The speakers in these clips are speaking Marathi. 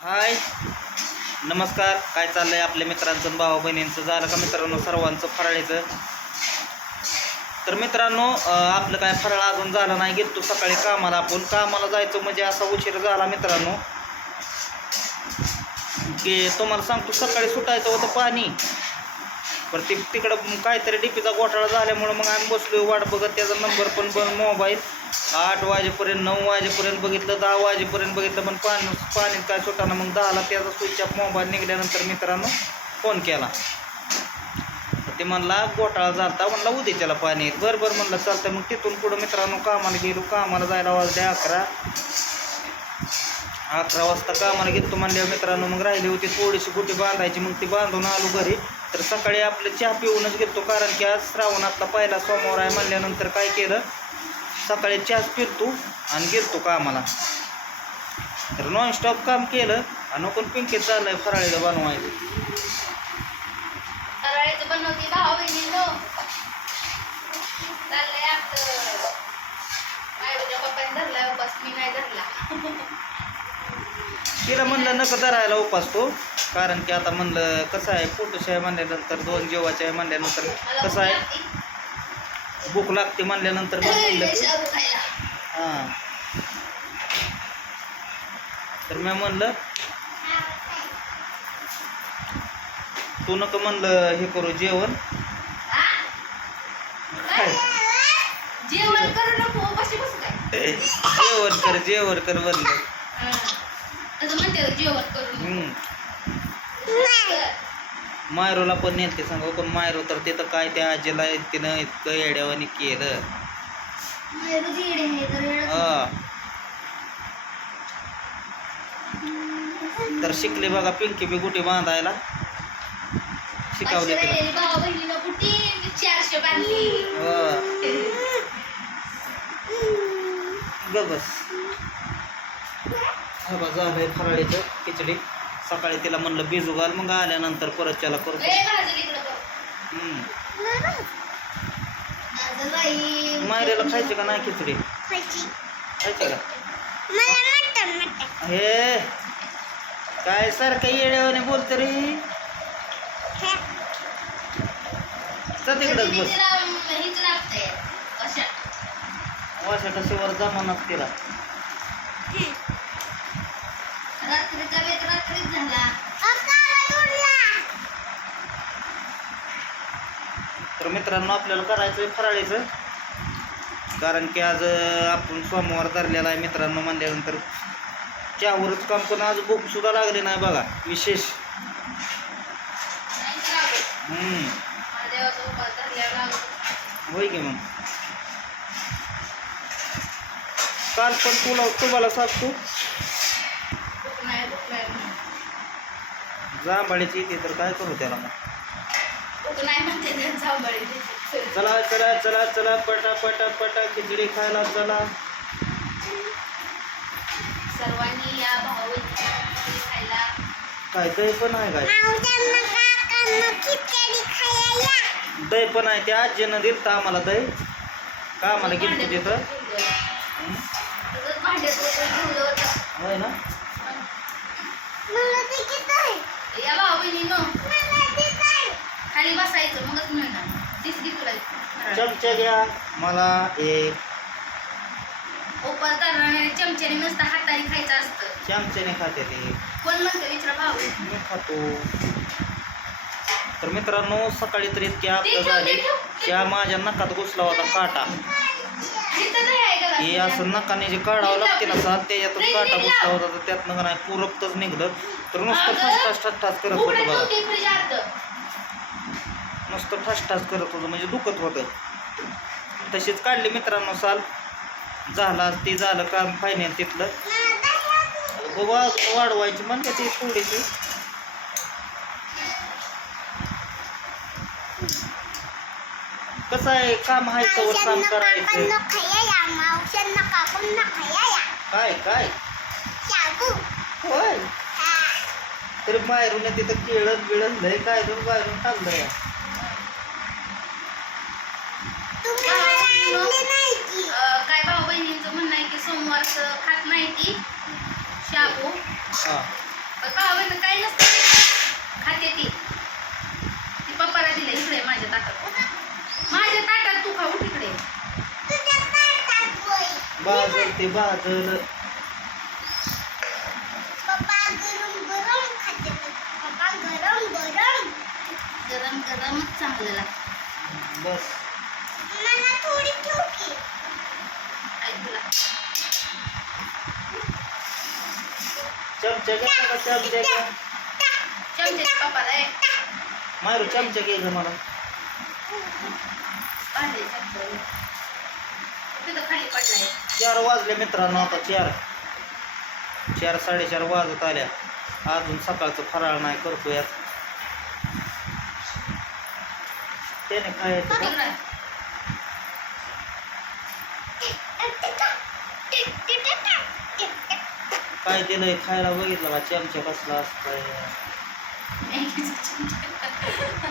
हाय. नमस्कार. काय चाललं आहे आपल्या मित्रांचं भावा बहिणींचं झालं का मित्रांनो सर्वांचं फराळीचं? तर मित्रांनो आपलं काय फराळ अजून झालं नाही गेलो सकाळी कामाला आपण. कामाला जायचं म्हणजे असा उशीर झाला मित्रांनो. की तुम्हाला सांगतो सकाळी सुटायचं होतं पाणी. पण ते तिकडं काहीतरी डीपीचा घोटाळा झाल्यामुळं मग आम्ही बसलो वाट बघत त्याचा नंबर पण बन मोबाईल आठ वाजेपर्यंत नऊ वाजेपर्यंत बघितलं दहा वाजेपर्यंत बघितलं पण पाणी पाणी काय सुटाना मग दहाला त्याचा स्विच ऑफ मोबाईल निघाल्यानंतर मित्रांनो फोन केला. तर ते म्हणला घोटाळा झालता म्हणला उद्या त्याला पाणी येत बरं बरं म्हणलं चालतं मग तिथून पुढं मित्रांनो कामाला गेलो कामाला जायला वाजले अकरा. अकरा वाजता कामाला गेलो म्हणल्यावर मित्रांनो मग राहिली होती थोडीशी गुटी बांधायची मग ती बांधून आलो घरी. तर सकाळी आपलं चहा पिऊनच गेलतो कारण की आज श्रावणातला पहिला सोमवार आहे म्हणल्यानंतर काय केलं? सकाळी चहाच पिरतो आणि गेलतो कामाला. तर नॉनस्टॉप काम केलं आणि पण पिंकीत चाललंय फराळीला बनवायचं. फराळीचं बनवते भाऊ बहिणींनो. चाललंय आपलं. मायरूच्या पप्पाने धरलाय उपास मी नाही धरला. तिला म्हणलं नका धरायला उपास तो. कारण की आता म्हणलं कसं आहे पोटूशी आहे म्हणल्यानंतर दोन जेवाचे आहे म्हणल्यानंतर कसं आहे. भूक लागते म्हणल्यानंतर मग म्हणलं. हां तर मी म्हणलं तू नका म्हणलं हे करू जेवण जेवण करू जेवण कर म्हणलं जेवण. कर. मायरोला पण नेलते सांगा पण मायरो तर तिथं काय त्या आजीला तिनं इतकं येड्यावानी केलं. आहे तर हा. तर शिकली बघा पिंकी बी गुटी बांधायला? शिकवली कुठे? बस. हा बा झालंय फराळीचं खिचडी. सकाळी तिला म्हणलं बिजू घाल. मग आल्यानंतर परत त्याला करतो मायऱ्याला खायची का नाही खिचडी? खायची. का? हे काय सारखं येड्यावाने बोलत रे? चल तिकडंच बस. वाशा कशावर जमानात तिला. रात्रीचा वेग रात्रीच झाला. तर मित्रांनो आपल्याला करायचं आहे फराळीचं. कारण की आज आपण सोमवार धरलेला आहे मित्रांनो म्हणल्यानंतर. चहावरच काम पण आज भूक सुद्धा लागली नाही बघा विशेष. होय की मग? काल पण तुला तुम्हाला सांगतो भूक नाही भूक नाही म्हणून. जांभाळीची येते तर काय करू त्याला मग. चला चला चला चला पटा पटा पटा खिचडी खायला चला. सर्वांनी या भाऊ काय दही पण आहे काय? दही पण आहे त्या आजीनं दिलं तर आम्हाला दही. का आम्हाला हं? ठेवलं होतं. होय ना? या भाऊ बहिणीनो खाली बसायचं मगच मिळणार. तीच घे तुला चमचा घ्या मला एक उपास धरणारे चमच्याने नुसतं हाताने खायचं असतं. चमच्याने खाते ते. कोण म्हणतं विचारा भाऊ? मी खातो. तर मित्रांनो सकाळी तर इतकी आपलं झाली. त्या माझ्या नकात घुसला होता काटा. हे असं नकाने जे काढावं लागते ना सात त्याच्यातून काटा घुसला होता तर त्यातनं का नाही पुरपतच निघलं. तर नुसतं ठस ठस ठस ठस करत होतं बघा. नुसतं ठस ठस करत होतं म्हणजे दुखत होतं. तशीच काढली मित्रांनो साल. झाला ते झालं काम फायनल तिथलं. बाबा वाढवायची म्हणते ती थोडीशी. कसं आहे? काम आहे तवर काम करायचं काय काय? होय? तरी बाहेरून तिथं केळत बिळत लय काय दोन बाहेरून टाकलंय अं, काय भाऊ बहिणींचं म्हणणं आहे की सोमवारचं खात नाही ती. शाबू. पण भावानं काय नसतं खाते ती ती पप्पाला दिले इकडे माझ्या ताटात माझ्या ताटात तू खाऊ तिकडे बाजल ते बाजल गरम गरमच चांगलं लागतं. बस. आई तुला चमचा घ्या का चमचा घ्या चमचे पप्पाला ए मारू चमचा घे मला चमचे. तिथं खाली पडलाय चार वाजले मित्रांनो आता चार. चार साडेचार वाजत आल्या. अजून सकाळचं फराळ नाही करतो यात त्याने खायचं काय दिलंय खायला बघितलं का चमचा कसला असतोय.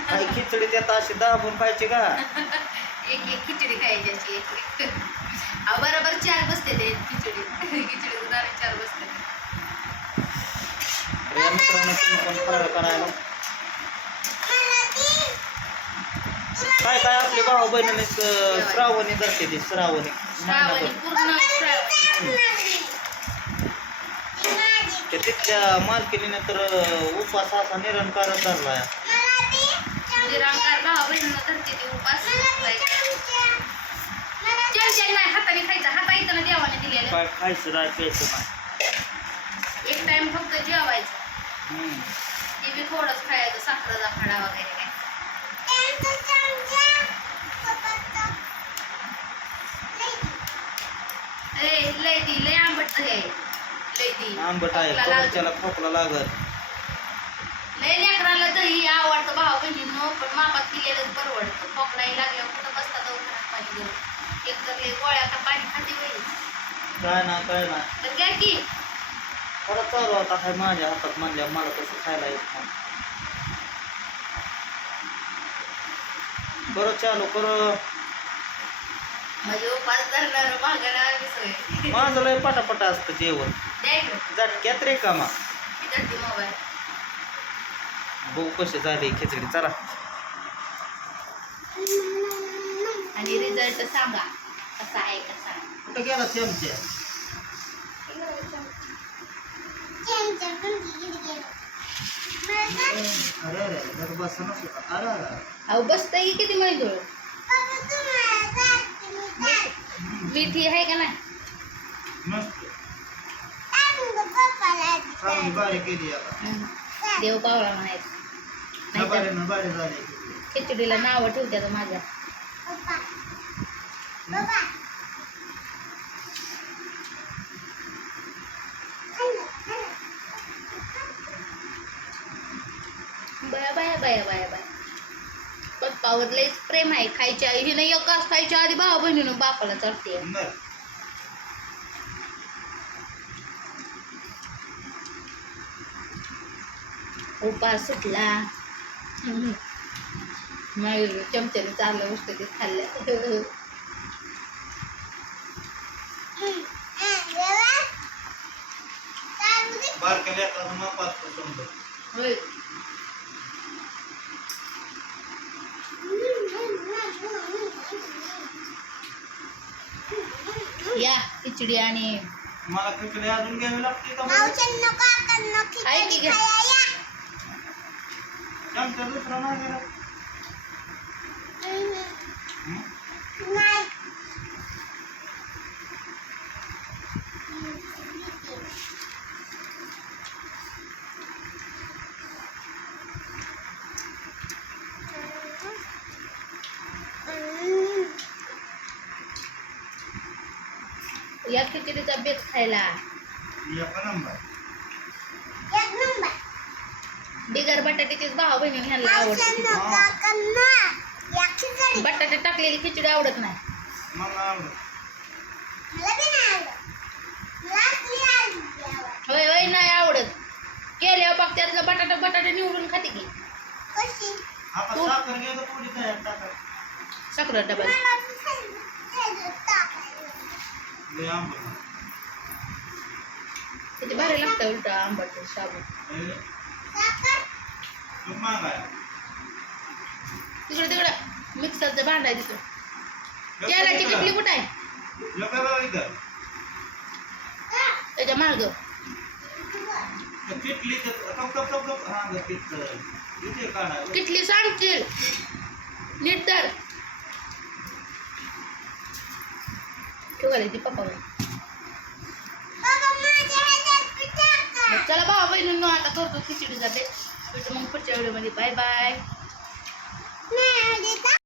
काय खिचडी त्यात अशी दाबून पाहिजे का? एक एक खिचडी खायची अशी एक एक. बरोबर चार बसते ते. खिचडी. खिचडी दाणे चार बसते. काय काय आपले भाऊ बहिणीने स- श्रावणी धरते ती श्रावणी. श्रावणी महिनाभर. पूर्ण श्रावणी. ते तिथल्या मालकिनीने तर उपास असा निरंकारच धरलाय. निरंकार भावा बहिणीनं धरते ती उपास चमच्या नाही हाताने खायचा हाता इथं देवाने दिलेलं काय खायचं नाही प्यायचं नाही एक टाइम फक्त जेवायचं. ते बी थोडंच खायचं साखरेचा खडा वगैरे काय लय ती लय आंबट हे आहे. लय ती आंबट आहे खोकला परत लागतो. त्याला खोकला लागत लय लेकराला दही आवडतं भावा बहिणीनं पण मापात पिलेलंच परवडतं खोकलाही लागल्यावर कुठं बसता दवाखान्यात पाणी घेऊन एक तर लय गोळ्या का पाणी खाते वेळी काय ना काय तर घ्या की? परत चालू आता हाय माझ्या हातात म्हणल्या मला तसं खायला येत नाही. करो चालू करो म्हणजे उपास धरणार माझं लय पटापटा असतं जेवण. झटक्यात रे कामा. मोबाईल. बघू कशी झाली खिचडी? चला. आणि रिझल्ट सांगा. कसा आहे कसा? कुठं गेला चमच्या अरे अरे जर बस अरे अरे अहो बसतं की किती मैदूळ? मिठी आहे का नाही? मस्त. चांगली बारी केली आता देव पावला म्हणायचं. नाहीतर बारी ना बारी झाली. खिचडीला नावं ठेवत्यात माझ्या. बया बया बया बया बया. पप्पावर लईच प्रेम आहे. खायच्या हिनं एकाच खायच्या आधी भावा बहिणीनं बापाला चढते. उपास सुटला. मयूर चमच्याने चाललं गोष्ट ते खाल्लं. बारक्या लेकराचं माप असतं समजा होय. या खिचडी आणि मला खिचडी अजून घ्यावी लागते का मग? आहे की घ्या चमचा दुसरा नाही गेला हं? या खिचडीचा बेत खायला. एक नंबर. बिगर बटाट्याचीच भावा बहिणी ह्यांना आवडते. खिचडी. बटाटे टाकलेली खिचडी आवडत नाही. मला आवडत. होय होय नाही आवडत. केल्यावर बघ त्यातलं बटाटा बटाटे निवडून खाते की. घ्यायला साखर डबल. लय आंबट त्याचे भारी लागतं उलटा आंबट शाबू तिकडे तिकडं मिक्सरचं भांड आहे तिकडं तेलाची किटली कुठं आहे? त्याच्या मार्ग किटली सांगशील? नीट तर ठेवायला ती पप्पा चला भावा बहिणींनो आता करतो खिचडी जाते मग पुढच्या व्हिडिओमध्ये बाय बाय